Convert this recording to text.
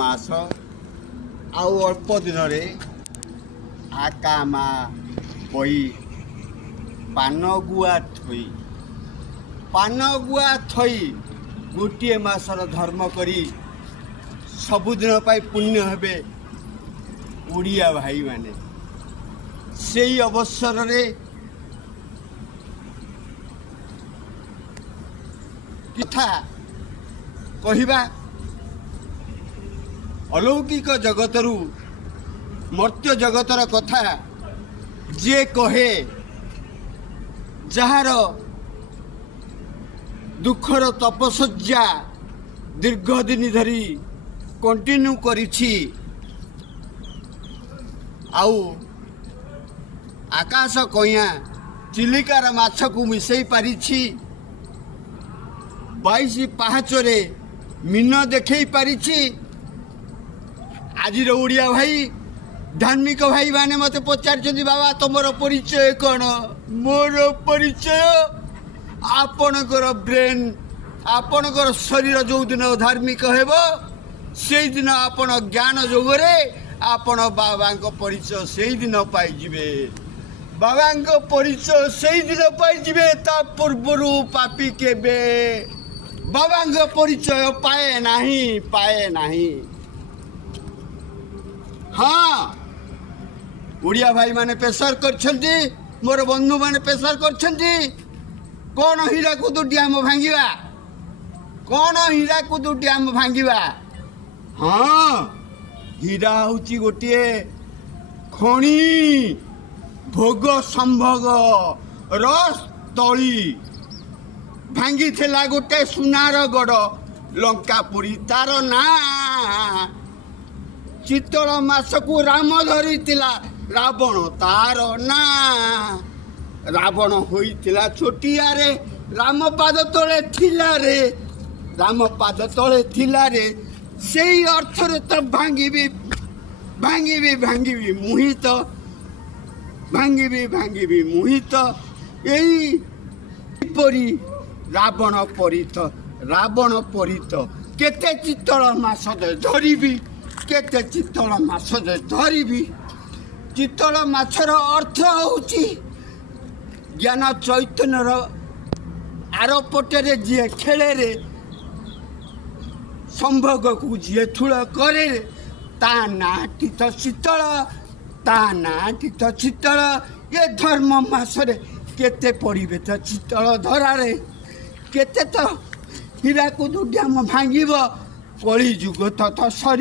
मास आउ अल्प दिन आका मा बही पान गुआ थई गोटे मासर धर्म करी सबुदिन पुण्य हेबे ओडिया भाई माने से अवसर रे कथा कहिबा अलौकिक जगतरू मर्त्य जगतर कथा जे कहे जार दुखर तपस्या दीर्घ दिन धरी कंटिन्यू करिछि आउ आकाश कइया चिलिकार माछ को मिसई पारिछि 22 पाहाचरे मीन देखई पारिछि। आज ओडिया भाई धार्मिक भाई माने मत पचार बाबा तुमर परिचय कौन? मोर परिचय आपणकर ब्रेन आपणकर शरीर जो दिन धार्मिक हेब से दिन आपण ज्ञान जोगरे आपण बाबा परिचय से दिन पाइबे। बाबा परिचय से दिन पाइबे ता पूर्वर पापी केबे बाबा परिचय पाए नहीं। हाँ ओडिया भाई माने प्रेसर करछंती मोर बंधु माने प्रेसर करछंती कौन हीराकुद डैम भांगिबा कौन हीराकुद डैम भांगिबा। हाँ हीरा होची गोटे खणी भोग संभोग रस तली भांगी थिला गोटे सुनार गड़ लंकापुरी तार ना चित्तल मास को राम धरी रावण तार ना रावण होइतिला छोटिया रे राम पाद तले थिला रे राम पाद तले थिला रे सेई अर्थ रे तो भांगिबी मुहित भांगिबी मुहित एई परी रावण परित केते चित्तल मास धरिबी केते चित्तल माछ धरिबी। चित्तल माछर अर्थ होची ज्ञान चैतन्यर आर पटे जी खेले रे संभोग को जी ठूल करे ता नाटी तो शीतल ये धर्म मासरे केते पड़े तो शीतल धरारे केते तो हीराकुद डैम भांगिब कली जुग तो सरी।